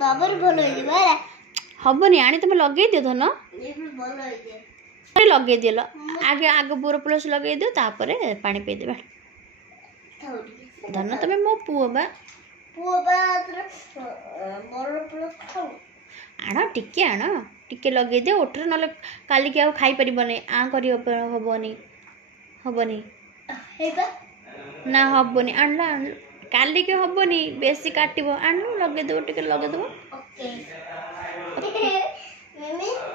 ତାପରେ ଭଲ ହେଇଯିବ ହେଲା ହବନି ଆଣି ତମେ ଲଗେଇ ଦିଅ ଧନ ଏବେ ଭଲ ହେଇଯିବ ଲଗେଇ ଦିଅ ଆଗ ବୋର ପ୍ଲସ୍ ଲଗେଇ ଦିଅ ତାପରେ ପାଣି ପିଇଦେବା ଧନ ତମେ ମୋ ପୁଅ ବା ବୋର ପ୍ଲସ୍ ଖାଉ ଆଣ ଟିକେ ଲଗେଇ ଦିଅ ଓଠରେ ନହେଲେ କାଲିକି ଆଉ ଖାଇପାରିବନି କରି ହବନି ନା ହବନି ଆଣିଲା କାଲିକି ହବନି ବେଶୀ କାଟିବ ଆଣିଲୁ ଲଗେଇଦେବ ଟିକେ ଲଗେଇଦେବ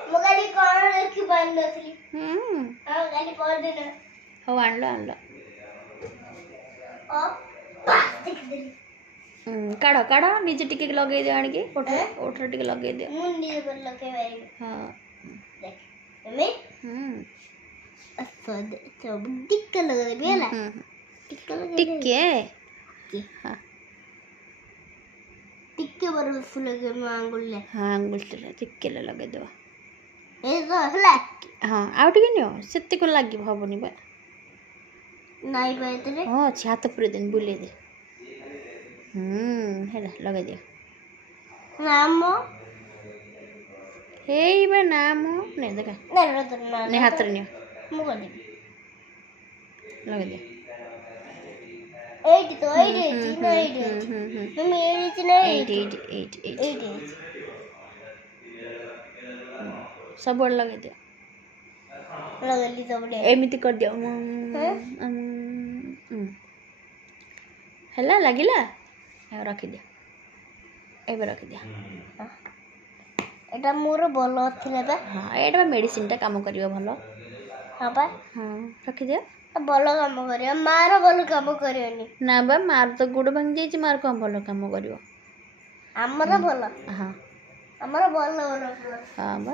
ମୁଁ କାଲି କ'ଣ ଦେଖି ପାରିନଥିଲି କାଲି ପରଦିନ ହଉ ଆଣିଲ କାଢ଼ ନିଜେ ଟିକେ ଲଗେଇ ଦିଅ ଆଣିକି ଓଠରେ ଟିକେ ଲଗେଇ ଦିଅ ମୁଁ ନିଜେ ଲଗେଇ ପାରିବି ହଁ ଟିକେ ଲଗେଇଦେବି ହେଲା ଟିକେ ଟିକେ ବଡ଼ ଫୁଲ ମୋ ଆଙ୍ଗୁଳିରେ ହଁ ଆଙ୍ଗୁଳିରେ ଟିକେ ଲଗେଇଦେବ ହେଲା ହଁ ଆଉ ଟିକେ ନିଅ ସେତିକି ଲାଗିବ ହବନି ବା ନାଇଁ ପାଇଥିଲେ ହଁ ଅଛି ହାତ ପୁରେଇ ଦେନି ବୁଲେଇ ଦେ ହେଲା ଲଗେଇ ଦିଅ ନାମ ହେଇ ବା ନାମ ନେ ଦେଖା ନେ ହାତରେ ନିଅ ମୁଁ କରିଦେବି ଲଗେଇ ଦିଅ ଏଇଠି ତ ଏଇଠି ଅଛି ନା ଏଇଠି ଅଛି ମମ୍ମି ଏଇଠି ନା ଏଇଠି ସବୁଆଡ଼େ ଲଗେଇ ଦିଅ ଲଗେଇଲି ସବୁଆଡ଼େ ଏମିତି କରିଦିଅ ହେଲା ଲାଗିଲା ଆଉ ରଖିଦିଅ ଏବେ ରଖିଦିଅ ଏଇଟା ମୋର ଭଲ ଥିଲା ବା ହଁ ଏଇଟା ବା ମେଡ଼ିସିନଟା କାମ କରିବ ଭଲ ହଁ ବା ହଁ ରଖିଦିଅ ଭଲ କାମ କରିବ ମାର ଭଲ କାମ କରିବନି ନା ବା ମାର ତ ଗୋଡ଼ ଭାଙ୍ଗି ଯାଇଛି ମାର କ'ଣ ଭଲ କାମ କରିବ ଆମର ଭଲ ହଁ ଆମର ଭଲ ହଁ ବା